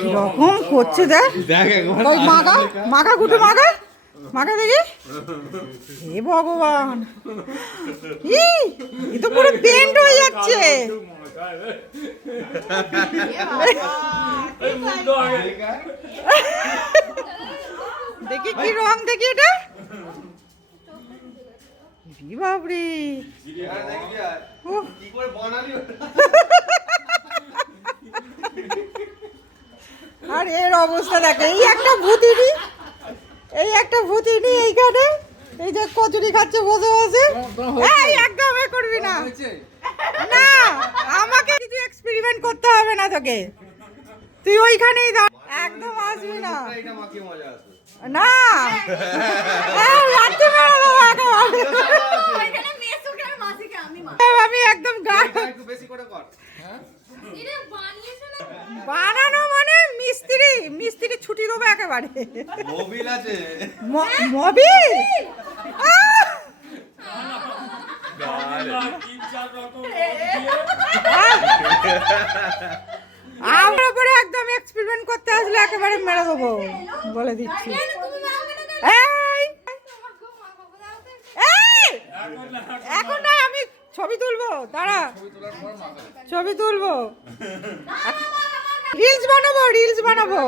কিরকম করছে দেখ, ওই মাগা মাগা গুটু মাগা মাগা দেখি। হে ভগবান, এ তো পুরো পেন্ট হয়ে যাচ্ছে। দেখি কি রং, দেখি এটা। বাপরে, আর এর অবস্থা দেখে। এই একটা ভূতিনি, এই একটা ভূতিনি এইখানে, এই যে কচুরি খাচ্ছে বসে বসে। এই একদম এ করবি না, না আমাকে কিছু এক্সপেরিমেন্ট করতে হবে না তোকে, তুই ওইখানেই দাঁড়া, একদম আসবি না। না আমি একদম বানানো মানে মিস্ত্রি, মিস্ত্রি ছুটি দেবো একেবারে। মোবিল আছে, মোবিল আমার উপরে একদম এক্সপেরিমেন্ট করতে আসলে একেবারে মেরে দেবো বলে দিচ্ছি। এখন না, আমি ছবি তুলবো, দাঁড়া ছবি তুলবো, রিলস বানাবো, রিলস বানাবো।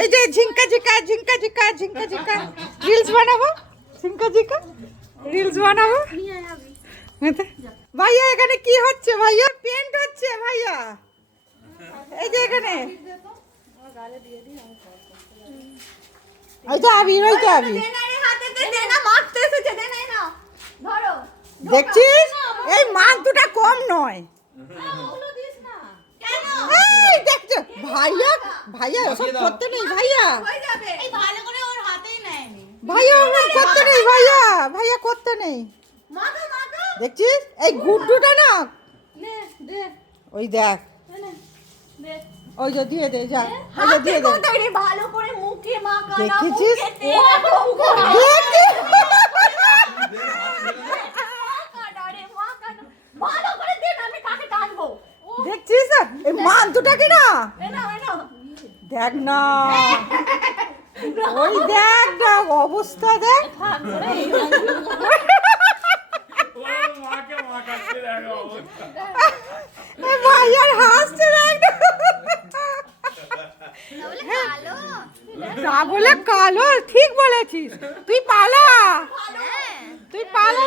এই যে ঝিঙ্কা ঝিকা ঝিঙ্কা ঝিকা ঝিঙ্কা ঝিকা রিলস বানাবো, ঝিঙ্কা ঝিকা রিলস বানাবো। ভাইয়া এখানে কি হচ্ছে? ভাইয়া পেন্ট হচ্ছে ভাইয়া, এই যে এখানে ওইটা আবির, ওইটা আবির দেখছিস, এই মাছ দুটা কম নয়। দেখছো ভাইয়া, ভাইয়া ওসব করতে নেই ভাইয়া, ভাইয়া ওসব করতে নেই ভাইয়া, ভাইয়া করতে নেই। দেখছিস এই গুড্ডুটা না, ওই দেখ, ওই যে দিয়ে দে, যা ওই যে দিয়ে দে, ভালো করে মুখে মাখা, দেখেছিস দেখছিস এই মাছ দুটাকে না, দেখ না, ওই দেখ না অবস্থা, দেখ ভাইয়ার হাসছে তা বলে কালো, ঠিক বলেছিস, তুই পালা, তুই পালা।